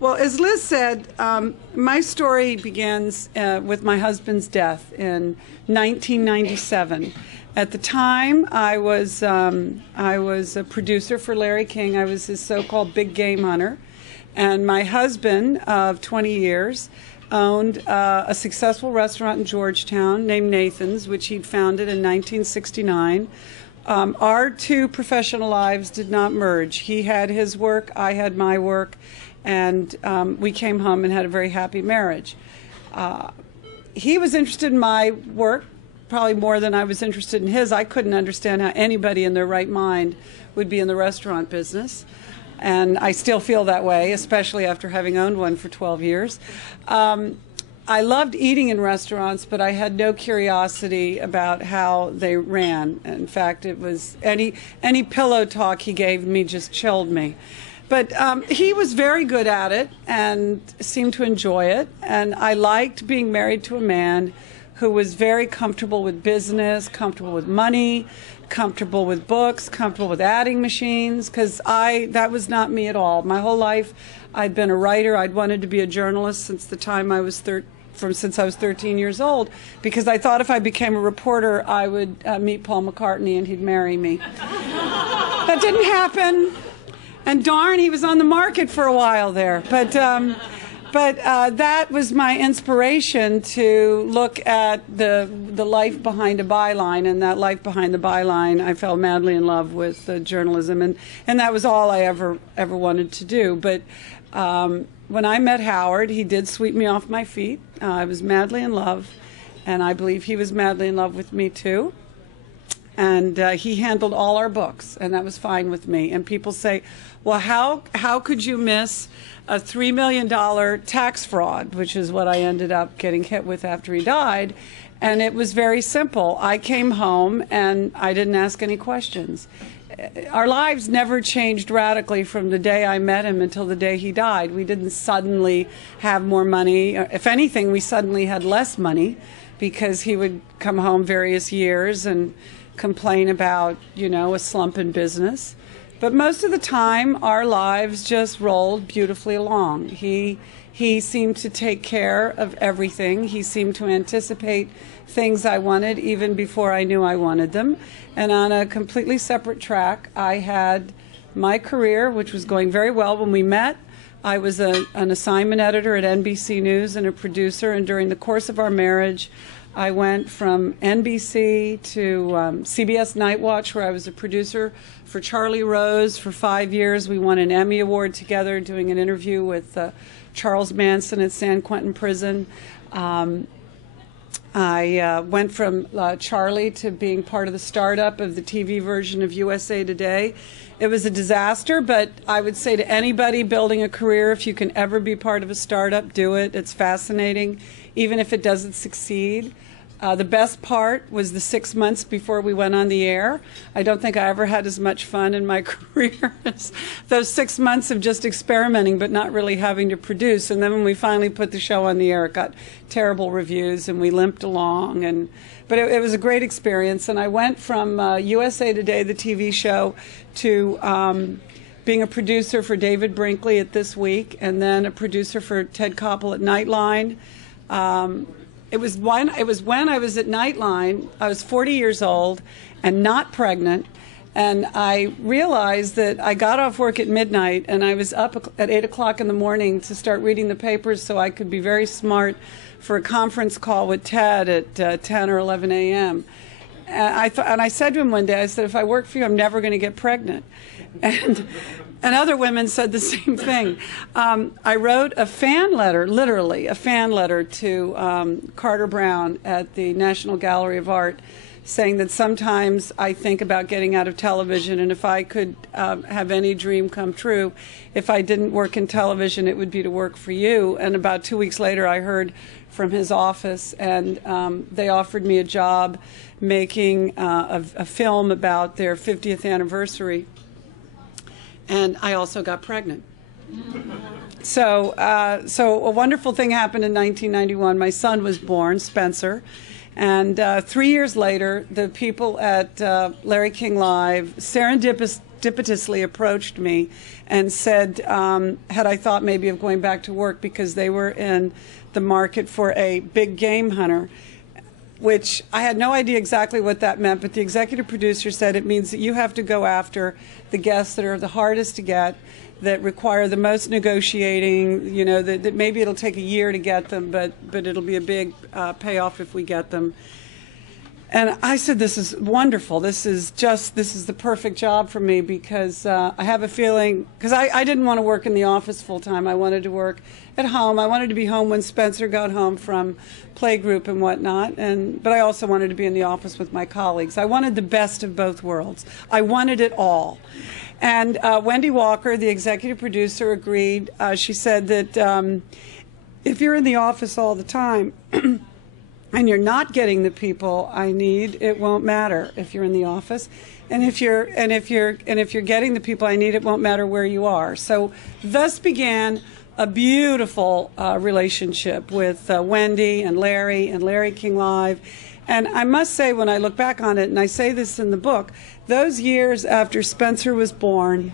Well, as Liz said, my story begins with my husband's death in 1997. At the time, I was a producer for Larry King. I was his so-called big game hunter. And my husband of 20 years owned a successful restaurant in Georgetown named Nathan's, which he'd founded in 1969. Our two professional lives did not merge. He had his work, I had my work, and we came home and had a very happy marriage. He was interested in my work probably more than I was interested in his. I couldn't understand how anybody in their right mind would be in the restaurant business. And I still feel that way, especially after having owned one for 12 years. I loved eating in restaurants, but I had no curiosity about how they ran. In fact, it was any pillow talk he gave me just chilled me. But he was very good at it and seemed to enjoy it. And I liked being married to a man who was very comfortable with business, comfortable with money, comfortable with books, comfortable with adding machines, because that was not me at all. My whole life, I'd been a writer. I'd wanted to be a journalist since the time I was since I was 13 years old, because I thought if I became a reporter, I would meet Paul McCartney and he'd marry me. That didn't happen. And darn, he was on the market for a while there. But that was my inspiration to look at the life behind a byline, and that life behind the byline, I fell madly in love with journalism, and that was all I ever wanted to do. But when I met Howard, he did sweep me off my feet. I was madly in love, and I believe he was madly in love with me too. And he handled all our books, and that was fine with me. And people say, well, how could you miss a $3 million tax fraud, which is what I ended up getting hit with after he died? And it was very simple. I came home, and I didn't ask any questions. Our lives never changed radically from the day I met him until the day he died. We didn't suddenly have more money. If anything, we suddenly had less money, because he would come home various years and complain about, a slump in business. But most of the time, our lives just rolled beautifully along. He seemed to take care of everything. He seemed to anticipate things I wanted even before I knew I wanted them. And on a completely separate track, I had my career, which was going very well when we met. I was an assignment editor at NBC News and a producer, and during the course of our marriage, I went from NBC to CBS Night Watch, where I was a producer for Charlie Rose for 5 years. We won an Emmy Award together doing an interview with Charles Manson at San Quentin Prison. I went from Charlie to being part of the startup of the TV version of USA Today. It was a disaster, but I would say to anybody building a career, if you can ever be part of a startup, do it. It's fascinating, even if it doesn't succeed. The best part was the 6 months before we went on the air. I don't think I ever had as much fun in my career as those 6 months of just experimenting but not really having to produce. And then when we finally put the show on the air, it got terrible reviews and we limped along. But it was a great experience. And I went from USA Today, the TV show, to being a producer for David Brinkley at This Week, and then a producer for Ted Koppel at Nightline. It was when I was at Nightline. I was 40 years old and not pregnant, and I realized that I got off work at midnight and I was up at 8 o'clock in the morning to start reading the papers so I could be very smart for a conference call with Ted at 10 or 11 a.m. And I said to him one day, I said, if I work for you, I'm never going to get pregnant. And other women said the same thing. I wrote a fan letter, literally a fan letter, to Carter Brown at the National Gallery of Art, saying that sometimes I think about getting out of television, and if I could have any dream come true, if I didn't work in television, it would be to work for you. And about 2 weeks later, I heard from his office, and they offered me a job making a film about their 50th anniversary. And I also got pregnant. So a wonderful thing happened in 1991. My son was born, Spencer. And 3 years later, the people at Larry King Live serendipitously approached me and said, had I thought maybe of going back to work, because they were in the market for a big game hunter, which I had no idea exactly what that meant, but the executive producer said it means that you have to go after the guests that are the hardest to get, that require the most negotiating, you know, that maybe it'll take a year to get them, but it'll be a big payoff if we get them. And I said, this is wonderful. This is the perfect job for me, because I have a feeling, because I didn't want to work in the office full time. I wanted to work at home. I wanted to be home when Spencer got home from playgroup and whatnot. But I also wanted to be in the office with my colleagues. I wanted the best of both worlds. I wanted it all. And Wendy Walker, the executive producer, agreed. She said that if you're in the office all the time and you're not getting the people I need, it won't matter if you're in the office. And if you're getting the people I need, it won't matter where you are. So thus began a beautiful relationship with Wendy and Larry King Live. And I must say, when I look back on it, and I say this in the book, those years after Spencer was born,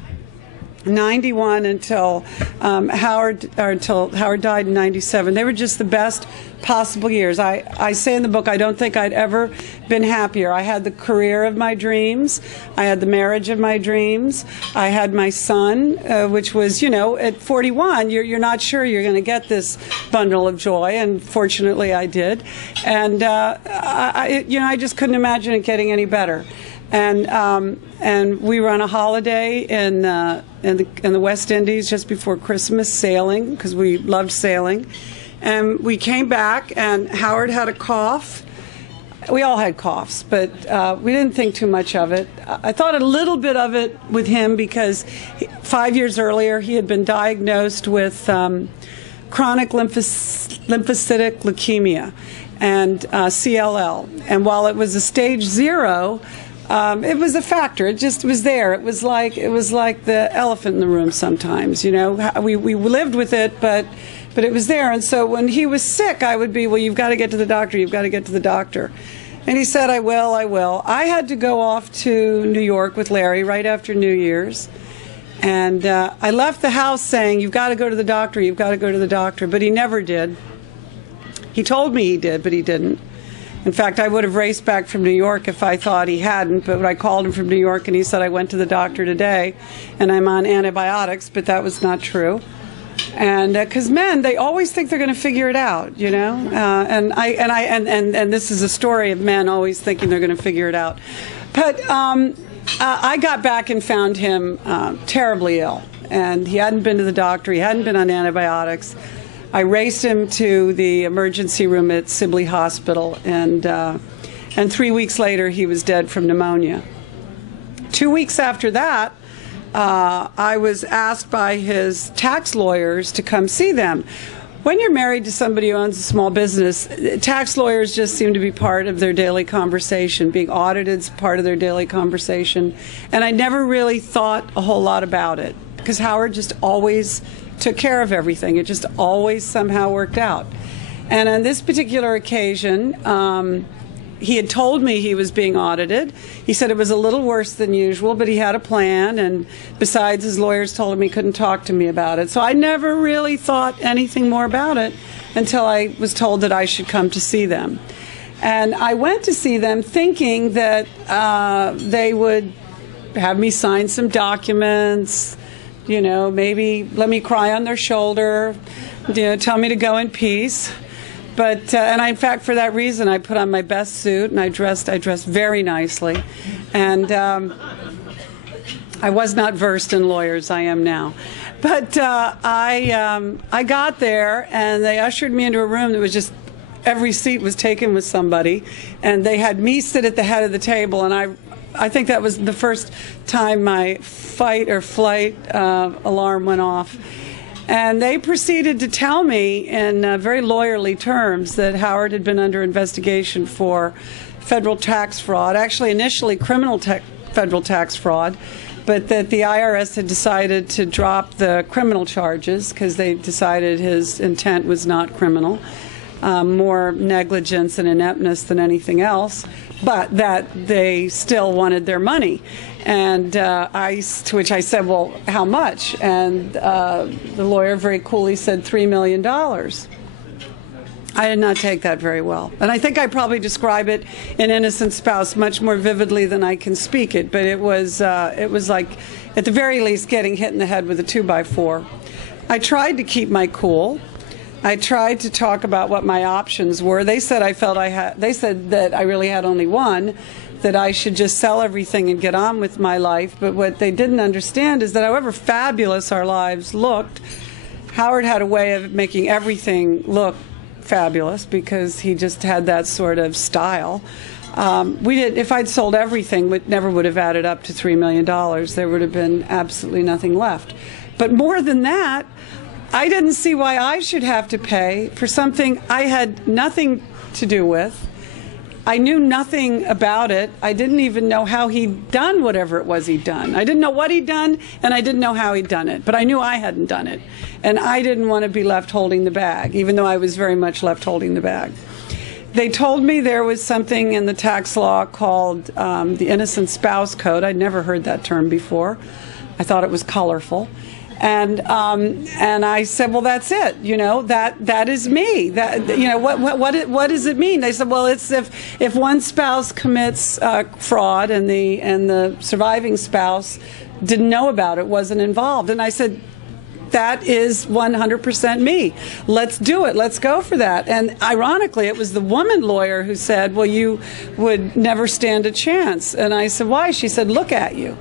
91 until Howard died in 97. They were just the best possible years. I say in the book, I don't think I'd ever been happier. I had the career of my dreams. I had the marriage of my dreams. I had my son, which was, you know, at 41, you're not sure you're going to get this bundle of joy, and fortunately I did. And I just couldn't imagine it getting any better. And we were on a holiday in the West Indies just before Christmas, sailing, because we loved sailing. And we came back, and Howard had a cough. We all had coughs, but we didn't think too much of it. I thought a little bit of it with him because 5 years earlier he had been diagnosed with chronic lymphocytic leukemia and CLL. And while it was a stage 0, it was a factor. It just was there. It was like the elephant in the room sometimes. You know, we lived with it, but it was there. And so when he was sick, I would be, well, you've got to get to the doctor. You've got to get to the doctor. And he said, I will. I had to go off to New York with Larry right after New Year's. And I left the house saying, you've got to go to the doctor. You've got to go to the doctor. But he never did. He told me he did, but he didn't. In fact, I would have raced back from New York if I thought he hadn't, but I called him from New York and he said, I went to the doctor today and I'm on antibiotics, but that was not true. And because men, they always think they're going to figure it out, you know, and this is a story of men always thinking they're going to figure it out. But I got back and found him terribly ill, and he hadn't been to the doctor, he hadn't been on antibiotics. I raced him to the emergency room at Sibley Hospital, and 3 weeks later he was dead from pneumonia. 2 weeks after that, I was asked by his tax lawyers to come see them. When you're married to somebody who owns a small business, tax lawyers just seem to be part of their daily conversation. Being audited is part of their daily conversation. And I never really thought a whole lot about it, because Howard just always took care of everything. It just always somehow worked out. And on this particular occasion, he had told me he was being audited. He said it was a little worse than usual, but he had a plan, and besides, his lawyers told him he couldn't talk to me about it. So I never really thought anything more about it until I was told that I should come to see them. And I went to see them thinking that they would have me sign some documents, you know, maybe let me cry on their shoulder, you know, tell me to go in peace. But in fact, for that reason, I put on my best suit and I dressed very nicely. And I was not versed in lawyers. I am now. But I got there, and they ushered me into a room that was just, every seat was taken with somebody, and they had me sit at the head of the table, and I think that was the first time my fight or flight alarm went off. And they proceeded to tell me in very lawyerly terms that Howard had been under investigation for federal tax fraud, actually initially criminal federal tax fraud, but that the IRS had decided to drop the criminal charges because they decided his intent was not criminal. more negligence and ineptness than anything else, but that they still wanted their money. And to which I said, well, how much? And the lawyer very coolly said $3 million. I did not take that very well. And I think I probably describe it in Innocent Spouse much more vividly than I can speak it, but it was like, at the very least, getting hit in the head with a 2x4. I tried to keep my cool. I tried to talk about what my options were. They said they said that I really had only one, that I should just sell everything and get on with my life. But what they didn't understand is that however fabulous our lives looked, Howard had a way of making everything look fabulous because he just had that sort of style. If I'd sold everything, it never would have added up to $3 million. There would have been absolutely nothing left. But more than that, I didn't see why I should have to pay for something I had nothing to do with. I knew nothing about it. I didn't even know how he'd done whatever it was he'd done. I didn't know what he'd done, and I didn't know how he'd done it. But I knew I hadn't done it. And I didn't want to be left holding the bag, even though I was very much left holding the bag. They told me there was something in the tax law called the Innocent Spouse Code. I'd never heard that term before. I thought it was colorful. And I said, well, that's it. You know, that is me. That, you know, what does it mean? They said, well, it's if one spouse commits fraud and the surviving spouse didn't know about it, wasn't involved. And I said, that is 100% me. Let's do it. Let's go for that. And ironically, it was the woman lawyer who said, well, you would never stand a chance. And I said, why? She said, look at you.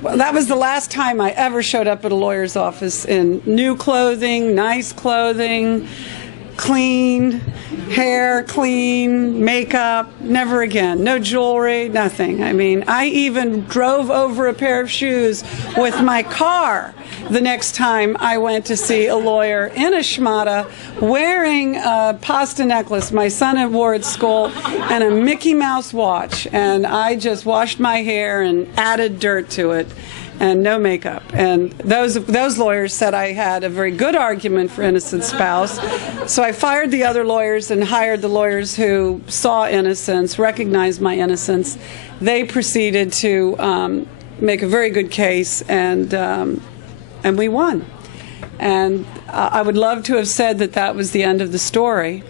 Well, that was the last time I ever showed up at a lawyer's office in new clothing, nice clothing, clean, hair clean, makeup, never again. No jewelry, nothing. I mean, I even drove over a pair of shoes with my car the next time I went to see a lawyer in a schmata wearing a pasta necklace my son wore at school and a Mickey Mouse watch. And I just washed my hair and added dirt to it. And no makeup. And those lawyers said I had a very good argument for innocent spouse. So I fired the other lawyers and hired the lawyers who saw innocence, recognized my innocence. They proceeded to make a very good case, and we won. And I would love to have said that that was the end of the story,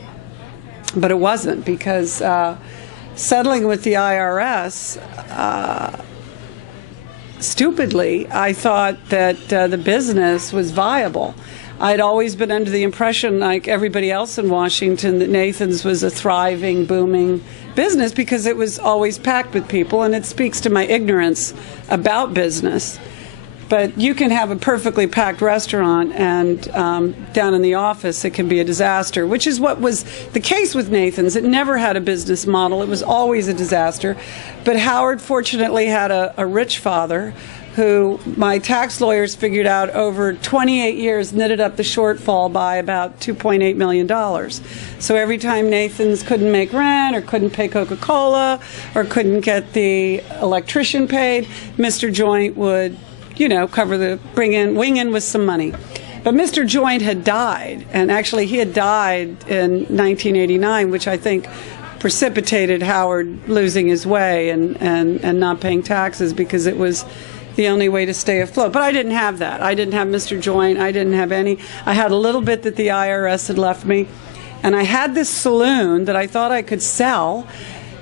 but it wasn't, because settling with the IRS, stupidly, I thought that the business was viable. I'd always been under the impression, like everybody else in Washington, that Nathan's was a thriving, booming business because it was always packed with people, and it speaks to my ignorance about business. But you can have a perfectly packed restaurant, and down in the office it can be a disaster, which is what was the case with Nathan's. It never had a business model. It was always a disaster. But Howard fortunately had a rich father who my tax lawyers figured out over 28 years knitted up the shortfall by about $2.8 million. So every time Nathan's couldn't make rent or couldn't pay Coca-Cola or couldn't get the electrician paid, Mr. Joynt would, you know, wing in with some money. But Mr. Joynt had died, and actually he had died in 1989, which I think precipitated Howard losing his way and not paying taxes, because it was the only way to stay afloat. But I didn't have that. I didn't have Mr. Joynt. I didn't have any. I had a little bit that the IRS had left me, and I had this saloon that I thought I could sell.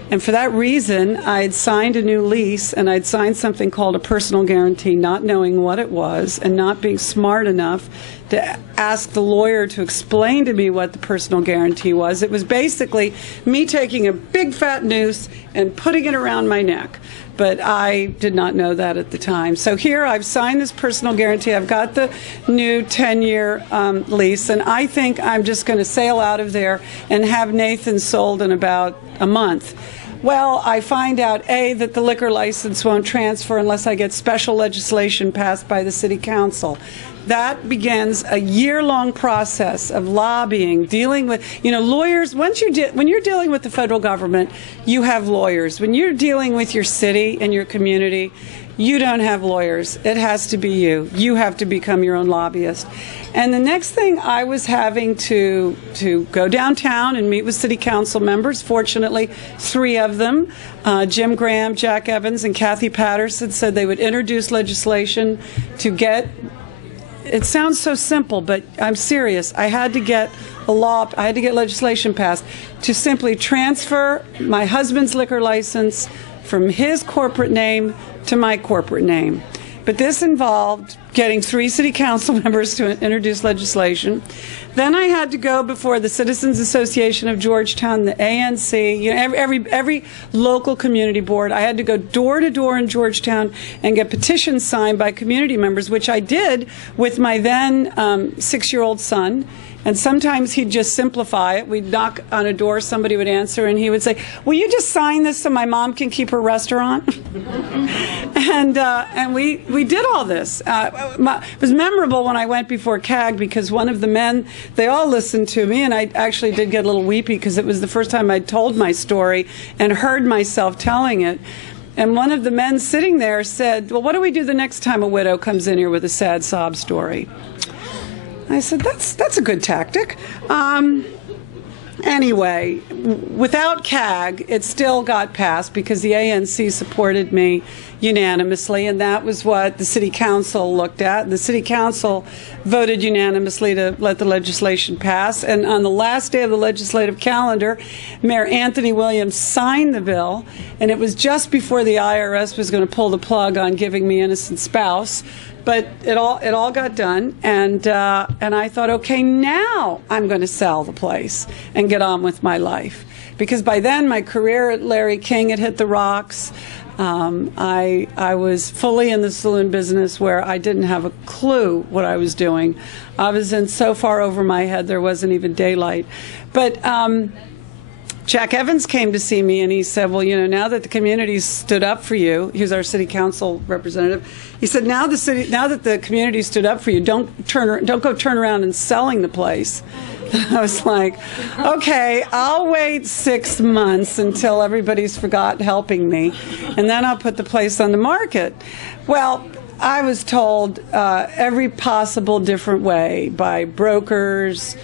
And for that reason, I had signed a new lease, and I'd signed something called a personal guarantee, not knowing what it was and not being smart enough to ask the lawyer to explain to me what the personal guarantee was. It was basically me taking a big fat noose and putting it around my neck. But I did not know that at the time. So here I've signed this personal guarantee. I've got the new 10-year lease, and I think I'm just going to sail out of there and have Nathan sold in about a month. Well, I find out, A, that the liquor license won't transfer unless I get special legislation passed by the city council. That begins a year-long process of lobbying, dealing with, you know, lawyers. When you're dealing with the federal government, you have lawyers. When you're dealing with your city and your community, you don't have lawyers. It has to be you. You have to become your own lobbyist. And the next thing, I was having to go downtown and meet with city council members. Fortunately, 3 of them, Jim Graham, Jack Evans, and Kathy Patterson, said they would introduce legislation to get, it sounds so simple, but I'm serious. I had to get legislation passed to simply transfer my husband's liquor license from his corporate name to my corporate name. But this involved getting 3 city council members to introduce legislation. Then I had to go before the Citizens Association of Georgetown, the ANC, every local community board. I had to go door to door in Georgetown and get petitions signed by community members, which I did with my then 6-year-old son. And sometimes he'd just simplify it. We'd knock on a door, somebody would answer, and he would say, "Will you just sign this so my mom can keep her restaurant?" and we did all this. It was memorable when I went before CAG, because one of the men, they all listened to me, and I actually did get a little weepy because it was the first time I'd told my story and heard myself telling it. And one of the men sitting there said, "Well, what do we do the next time a widow comes in here with a sad sob story?" I said, that's a good tactic. Anyway, without CAG, it still got passed because the ANC supported me unanimously, and that was what the City Council looked at. The City Council voted unanimously to let the legislation pass, and on the last day of the legislative calendar, Mayor Anthony Williams signed the bill, and it was just before the IRS was going to pull the plug on giving me innocent spouse. But it all got done, and I thought, okay, now I'm going to sell the place and get on with my life, because by then my career at Larry King had hit the rocks. I was fully in the saloon business where I didn't have a clue what I was doing. I was in so far over my head there wasn't even daylight. But Jack Evans came to see me, and he said, "Well, now that the community stood up for you," he was our city council representative. He said, now that the community stood up for you, don't go turn around and selling the place." I was like, "Okay, I'll wait 6 months until everybody's forgot helping me, and then I'll put the place on the market." Well, I was told every possible different way by brokers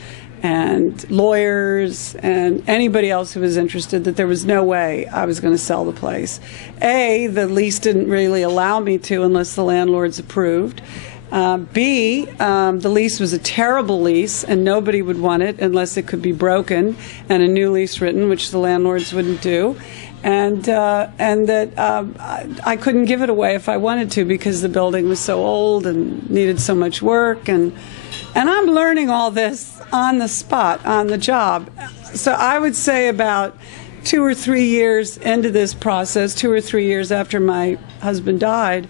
and lawyers and anybody else who was interested that there was no way I was going to sell the place. A, the lease didn't really allow me to unless the landlords approved. B, the lease was a terrible lease, and nobody would want it unless it could be broken and a new lease written, which the landlords wouldn't do. And that I couldn't give it away if I wanted to because the building was so old and needed so much work. And I'm learning all this on the spot, on the job. So I would say about 2 or 3 years into this process, 2 or 3 years after my husband died,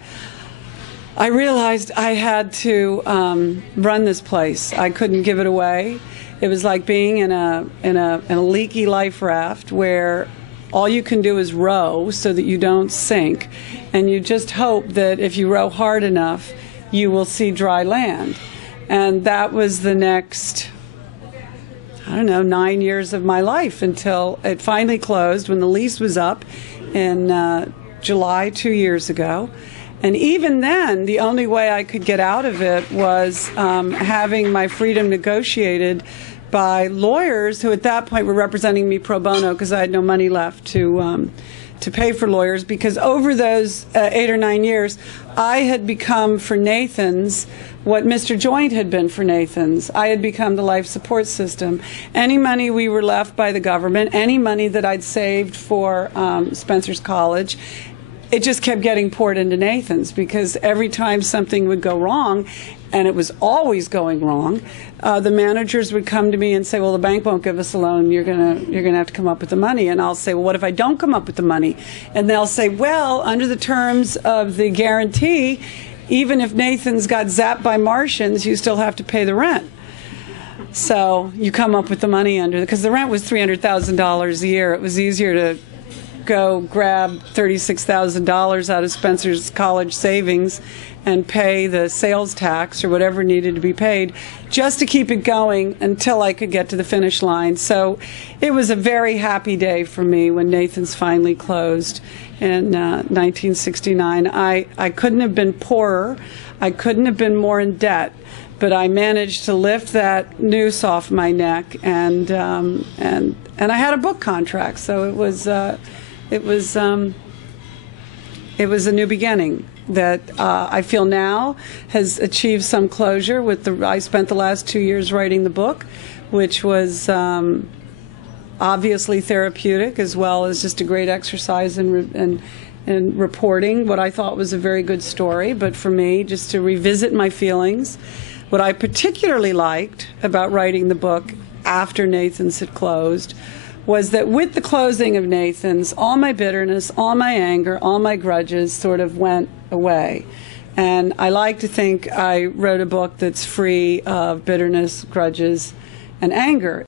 I realized I had to run this place. I couldn't give it away. It was like being in a leaky life raft where all you can do is row so that you don't sink, and you just hope that if you row hard enough, you will see dry land. And that was the next, 9 years of my life until it finally closed when the lease was up in July 2 years ago. And even then, the only way I could get out of it was having my freedom negotiated by lawyers who at that point were representing me pro bono because I had no money left to pay for lawyers, because over those 8 or 9 years, I had become for Nathan's what Mr. Joynt had been for Nathan's. I had become the life support system. Any money we were left by the government, any money that I'd saved for Spencer's College, it just kept getting poured into Nathan's, because every time something would go wrong, and it was always going wrong, the managers would come to me and say, "Well, the bank won't give us a loan. You're gonna have to come up with the money." And I'll say, "Well, what if I don't come up with the money?" And they'll say, "Well, under the terms of the guarantee, even if Nathan's got zapped by Martians, you still have to pay the rent." So you come up with the money because the rent was $300,000 a year. It was easier to go grab $36,000 out of Spencer's college savings and pay the sales tax or whatever needed to be paid just to keep it going until I could get to the finish line. So it was a very happy day for me when Nathan's finally closed in 1969. I couldn't have been poorer. I couldn't have been more in debt. But I managed to lift that noose off my neck, and I had a book contract, so it was a new beginning that I feel now has achieved some closure. I spent the last 2 years writing the book, which was obviously therapeutic as well as just a great exercise in reporting what I thought was a very good story. But for me, just to revisit my feelings. What I particularly liked about writing the book after Nathan's had closed was that with the closing of Nathan's, all my bitterness, all my anger, all my grudges sort of went away. And I like to think I wrote a book that's free of bitterness, grudges, and anger.